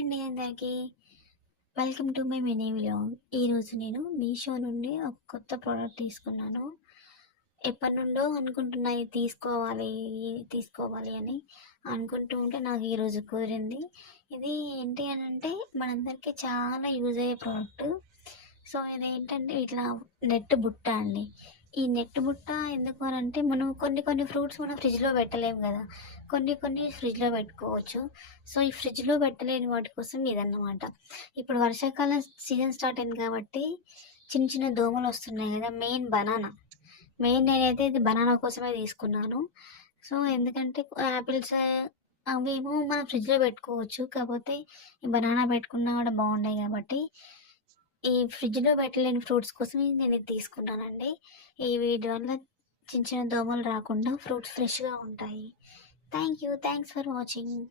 అండి అందరికీ. Welcome to my mini vlog. ఈరోజు నేను మీషో నుండి ఒక కొత్త ప్రోడక్ట్ తీసుకున్నాను. ఎప్పటినుండో అనుకుంటున్నా ఇది తీసుకోవాలి అని అనుకుంటూ ఉంటే నాకు ఈరోజు కుదిరింది. ఇది ఏంటి అనంటే మనందరికీ చాలా యూజ్ అయ్యే ప్రోడక్ట్. సో ఇదేంటంటే ఇట్లా నెట్ బుట్ట అండి. ఈ నెట్ బుట్ట ఎందుకు అనంటే మనం కొన్ని ఫ్రూట్స్ మనం ఫ్రిడ్జ్‌లో పెట్టలేము గదా! కొన్ని ఫ్రిడ్జ్‌లో పెట్టుకోవచ్చు. సో ఈ ఫ్రిడ్జ్‌లో పెట్టలేని వాటి కోసం ఇదన్నమాట. ఇప్పుడు వర్షాకాలం సీజన్ స్టార్ట్ అయింది కాబట్టి చిన్న చిన్న దోమలొస్తున్నాయి గదా! మెయిన్ నేనైతే ఇది బనానా కోసమే తీసుకున్నాను. సో ఎందుకంటే యాపిల్స్ అవేమో మనం ఫ్రిడ్జ్‌లో పెట్టుకోవచ్చు. కాకపోతే ఈ బనానా పెట్టుకున్నా కూడా బాగుండయి కాబట్టి ఈ ఫ్రిడ్జ్‌లో పెట్టలేని ఫ్రూట్స్ కోసం నేను ఇది తీసుకున్నానండి. వీటి వల్ల చిన్న చిన్న దోమలు రాకుండా ఫ్రూట్స్ ఫ్రెష్‌గా ఉంటాయి. Thanks for watching.